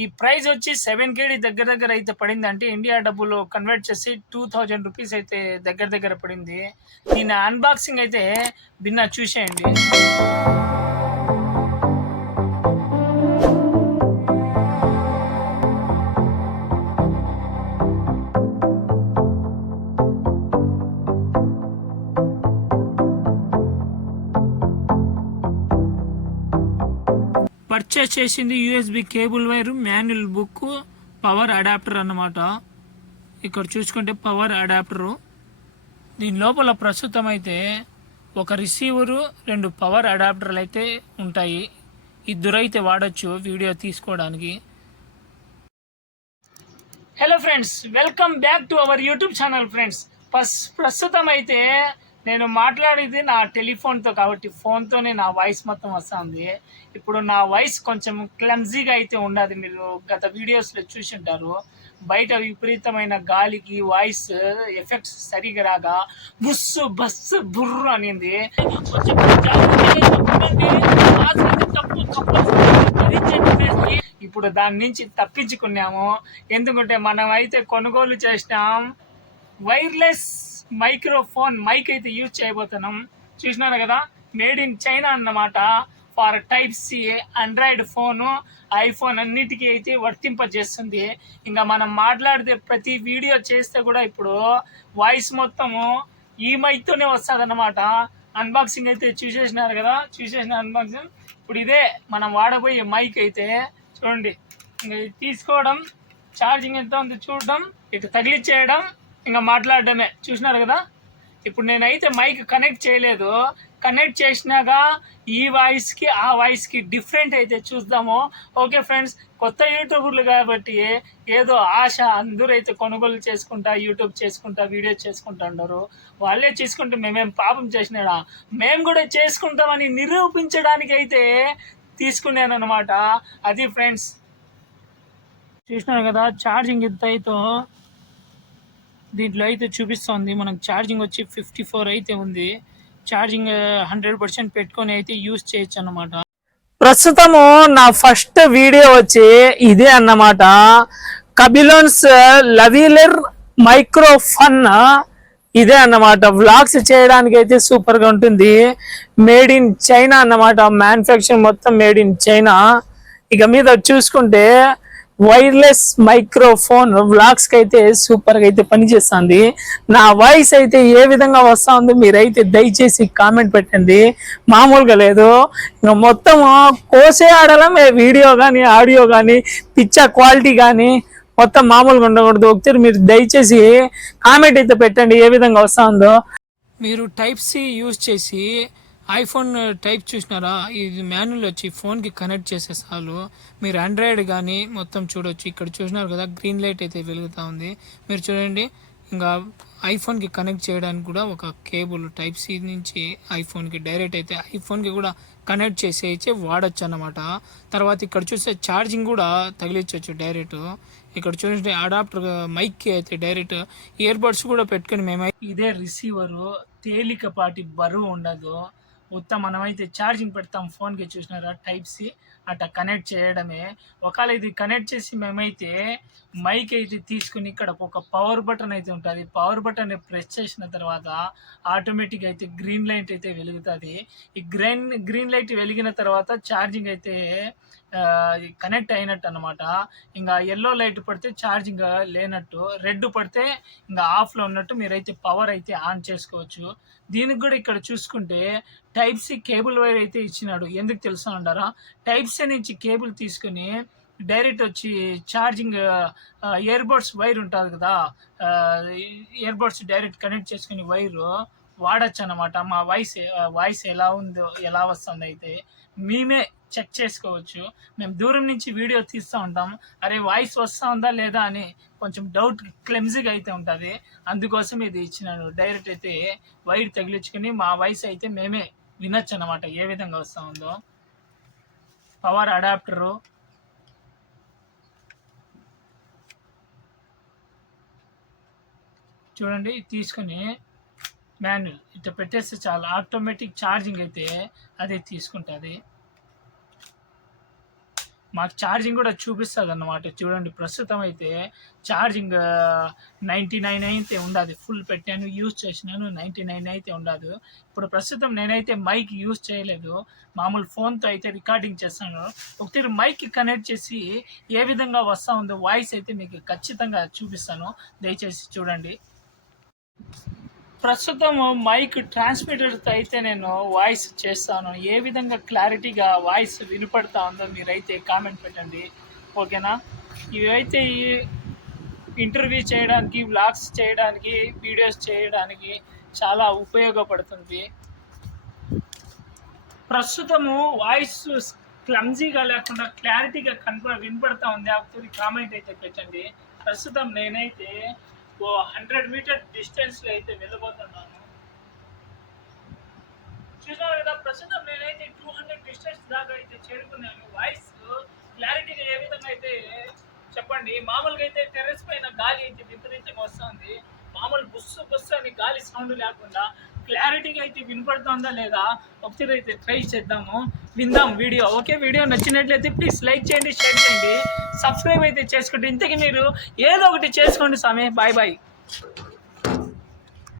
ఈ ప్రైస్ వచ్చి 7 KD దగ్గర దగ్గర అయితే పడింది. అంటే ఇండియా డబ్బులు కన్వర్ట్ చేసి 2000 రూపీస్ అయితే దగ్గర దగ్గర పడింది. దీని అన్బాక్సింగ్ అయితే భిన్న చూసేయండి. పర్చేస్ చేసింది USB cable wire, manual book, power adapter అన్నమాట. ఇక్కడ చూసుకుంటే పవర్ అడాప్టరు. దీని లోపల ప్రస్తుతం అయితే ఒక రిసీవరు, 2 పవర్ అడాప్టర్లు అయితే ఉంటాయి. ఇద్దరైతే వాడచ్చు వీడియో తీసుకోవడానికి. Hello friends, welcome back to our YouTube channel friends. ప్రస్తుతం అయితే నేను మాట్లాడేది నా టెలిఫోన్తో కాబట్టి ఫోన్తోనే నా వాయిస్ మొత్తం వస్తుంది. ఇప్పుడు నా వాయిస్ కొంచెం క్లమ్జీగా అయితే ఉండదు. మీరు గత వీడియోస్లో చూసి ఉంటారు. బయట విపరీతమైన గాలికి వాయిస్ ఎఫెక్ట్స్ సరిగా రాగా బుస్సు బస్సు బుర్రు అనింది. ఇప్పుడు దాని నుంచి తప్పించుకున్నాము. ఎందుకంటే మనం అయితే కొనుగోలు చేసినాం వైర్లెస్ మైక్రోఫోన్ మైక్ అయితే యూజ్ చేయబోతున్నాం. చూసినారు కదా, మేడ్ ఇన్ చైనా అన్నమాట. For type C android phone, iPhone అన్నిటికీ అయితే వర్తింపజేస్తుంది. ఇంకా మనం మాట్లాడితే ప్రతి వీడియో చేస్తే కూడా ఇప్పుడు వాయిస్ మొత్తము ఈ మైక్తోనే వస్తుంది అన్నమాట. అన్బాక్సింగ్ అయితే చూసేసినారు కదా, చూసేసిన అన్బాక్సింగ్. ఇప్పుడు ఇదే మనం వాడబోయే మైక్ అయితే చూడండి. ఇంకా తీసుకోవడం, ఛార్జింగ్ ఎంత ఉంది చూడడం, ఇటు తగిలిచ్చేయడం, ఇంకా మాట్లాడడమే. చూసినారు కదా. ఇప్పుడు నేనైతే మైక్ కనెక్ట్ చేయలేదు. కనెక్ట్ చేసినాక ఈ వాయిస్కి ఆ వాయిస్కి డిఫరెంట్ అయితే చూద్దాము. ఓకే ఫ్రెండ్స్, కొత్త యూట్యూబర్లు కాబట్టి ఏదో ఆశ, అందరూ అయితే కొనుగోలు చేసుకుంటా, యూట్యూబ్ చేసుకుంటా, వీడియో చేసుకుంటా ఉన్నారు. వాళ్ళే చేసుకుంటే మేమేం పాపం చేసినాడా, మేము కూడా చేసుకుంటామని నిరూపించడానికి అయితే తీసుకున్నాను అనమాట. అది ఫ్రెండ్స్, చూసినారు కదా. ఛార్జింగ్ ఎంత అయితే దీంట్లో అయితే చూపిస్తుంది. మనకు ఛార్జింగ్ వచ్చి 54 అయితే ఉంది. ఛార్జింగ్ 100% పెట్టుకొని అయితే యూజ్ చేయొచ్చు అన్నమాట. ప్రస్తుతము నా ఫస్ట్ వీడియో వచ్చి ఇదే అన్నమాట. కబిలోన్స్ లవీలర్ మైక్రోఫోన్ ఇదే అన్నమాట. వ్లాగ్స్ చేయడానికి అయితే సూపర్గా ఉంటుంది. మేడ్ ఇన్ చైనా అన్నమాట. మ్యానుఫ్యాక్చరింగ్ మొత్తం మేడ్ ఇన్ చైనా. ఇక మీద చూసుకుంటే వైర్లెస్ మైక్రోఫోన్ వ్లాగ్స్ కి అయితే సూపర్ గా అయితే పనిచేస్తుంది. నా వాయిస్ అయితే ఏ విధంగా వస్తా ఉందో మీరైతే దయచేసి కామెంట్ పెట్టండి. మామూలుగా లేదు, ఇంకా మొత్తం కోసే ఆడలం. వీడియో కానీ ఆడియో కానీ పిక్చర్ క్వాలిటీ కానీ మొత్తం మామూలుగా ఉండకూడదు. ఒకసారి మీరు దయచేసి కామెంట్ అయితే పెట్టండి ఏ విధంగా వస్తా ఉందో. మీరు టైప్ సి యూజ్ చేసి ఐఫోన్ టైప్ చూసినారా, ఇది మాన్యువల్ వచ్చి ఫోన్కి కనెక్ట్ చేసే చాలు. మీరు ఆండ్రాయిడ్ కానీ మొత్తం చూడొచ్చు. ఇక్కడ చూసినారు కదా, గ్రీన్ లైట్ అయితే వెలుగుతూ ఉంది. మీరు చూడండి. ఇంకా ఐఫోన్కి కనెక్ట్ చేయడానికి కూడా ఒక కేబుల్ టైప్ సి నుంచి ఐఫోన్కి డైరెక్ట్ అయితే ఐఫోన్కి కూడా కనెక్ట్ చేసి వాడచ్చు అన్నమాట. తర్వాత ఇక్కడ చూస్తే ఛార్జింగ్ కూడా తగిలించవచ్చు డైరెక్ట్. ఇక్కడ చూడండి, అడాప్టర్ మైక్కి అయితే డైరెక్ట్ ఇయర్ బడ్స్ కూడా పెట్టుకుని మేమైతే ఇదే రిసీవరు. తేలికపాటి బరువు ఉండదు. మొత్తం మనమైతే ఛార్జింగ్ పెడతాం ఫోన్కి. చూసినారా, టైప్ సి అట్లా కనెక్ట్ చేయడమే. ఒకవేళ ఇది కనెక్ట్ చేసి మేమైతే మైక్ అయితే తీసుకుని ఇక్కడ ఒక పవర్ బటన్ అయితే ఉంటుంది. పవర్ బటన్ ప్రెస్ చేసిన తర్వాత ఆటోమేటిక్ అయితే గ్రీన్ లైట్ అయితే వెలుగుతుంది. ఈ గ్రీన్ లైట్ వెలిగిన తర్వాత ఛార్జింగ్ అయితే కనెక్ట్ అయినట్టు అనమాట. ఇంకా ఎల్లో లైట్ పడితే ఛార్జింగ్ లేనట్టు, రెడ్ పడితే ఇంకా ఆఫ్లో ఉన్నట్టు. మీరైతే పవర్ అయితే ఆన్ చేసుకోవచ్చు. దీనికి కూడా ఇక్కడ చూసుకుంటే టైప్ సి కేబుల్ వైర్ అయితే ఇచ్చినాడు. ఎందుకు తెలుసా అంటారా, టైప్ సి నుంచి కేబుల్ తీసుకుని డైరెక్ట్ వచ్చి ఛార్జింగ్ ఇయర్ బడ్స్ వైర్ ఉంటుంది కదా, ఇయర్ బడ్స్ డైరెక్ట్ కనెక్ట్ చేసుకుని వైరు వాడచ్చు అనమాట. మా వాయిస్ ఎలా ఉందో, ఎలా వస్తుంది అయితే మేమే చెక్ చేసుకోవచ్చు. మేము దూరం నుంచి వీడియో తీస్తూ ఉంటాం. అరే వాయిస్ వస్తూ ఉందా లేదా అని కొంచెం డౌట్, క్లెమ్జీగా అయితే ఉంటుంది. అందుకోసం ఇది ఇచ్చినాను. డైరెక్ట్ అయితే వైర్ తగిలించుకుని మా వాయిస్ అయితే మేమే వినొచ్చు అనమాట ఏ విధంగా వస్తూ ఉందో. పవర్ అడాప్టరు చూడండి. తీసుకుని మాన్యువల్ ఇట్లా పెట్టేస్తే చాలా ఆటోమేటిక్ ఛార్జింగ్ అయితే అదే తీసుకుంటుంది. మాకు ఛార్జింగ్ కూడా చూపిస్తుంది అన్నమాట. చూడండి ప్రస్తుతం అయితే ఛార్జింగ్ 99 అయితే ఉండదు. ఫుల్ పెట్టాను, యూజ్ చేసినాను, 99 అయితే ఉండదు. ఇప్పుడు ప్రస్తుతం నేనైతే మైక్ యూజ్ చేయలేదు, మామూలు ఫోన్తో అయితే రికార్డింగ్ చేస్తాను. ఒకసారి మైక్ కనెక్ట్ చేసి ఏ విధంగా వస్తూ ఉందో వాయిస్ అయితే మీకు ఖచ్చితంగా చూపిస్తాను, దయచేసి చూడండి. ప్రస్తుతం మైక్ ట్రాన్స్మిటర్తో అయితే నేను వాయిస్ చేస్తాను. ఏ విధంగా క్లారిటీగా వాయిస్ వినపడతా ఉందో మీరైతే కామెంట్ పెట్టండి, ఓకేనా? ఇవైతే ఇంటర్వ్యూ చేయడానికి, వ్లాగ్స్ చేయడానికి, వీడియోస్ చేయడానికి చాలా ఉపయోగపడుతుంది. ప్రస్తుతము వాయిస్ క్లమ్జీగా లేకుండా క్లారిటీగా వినపడతా ఉంది. ఒకసారి కామెంట్ అయితే పెట్టండి. ప్రస్తుతం నేనైతే 100 మీటర్ డిస్టెన్స్లో అయితే వెళ్ళబోతున్నాను. చూసాను కదా, ప్రస్తుతం నేనైతే 200 డిస్టెన్స్ దాకా అయితే చేరుకున్నాను. వాయిస్ క్లారిటీగా ఏ విధంగా అయితే చెప్పండి. మామూలుగా అయితే టెర్రస్ పైన గాలి అయితే విపరీతంగా వస్తుంది. మామూలు బుస్సు అని గాలి సౌండ్ లేకుండా క్లారిటీగా అయితే వినపడుతుందా లేదా ఒకసారి అయితే ట్రై చేద్దాము, విందాం వీడియో. ఓకే, వీడియో నచ్చినట్లయితే ప్లీజ్ లైక్ చేయండి, షేర్ చేయండి, సబ్స్క్రైబ్ అయితే చేసుకోండి. ఇంతకీ మీరు ఏదో ఒకటి చేసుకోండి స్వామి. Bye bye.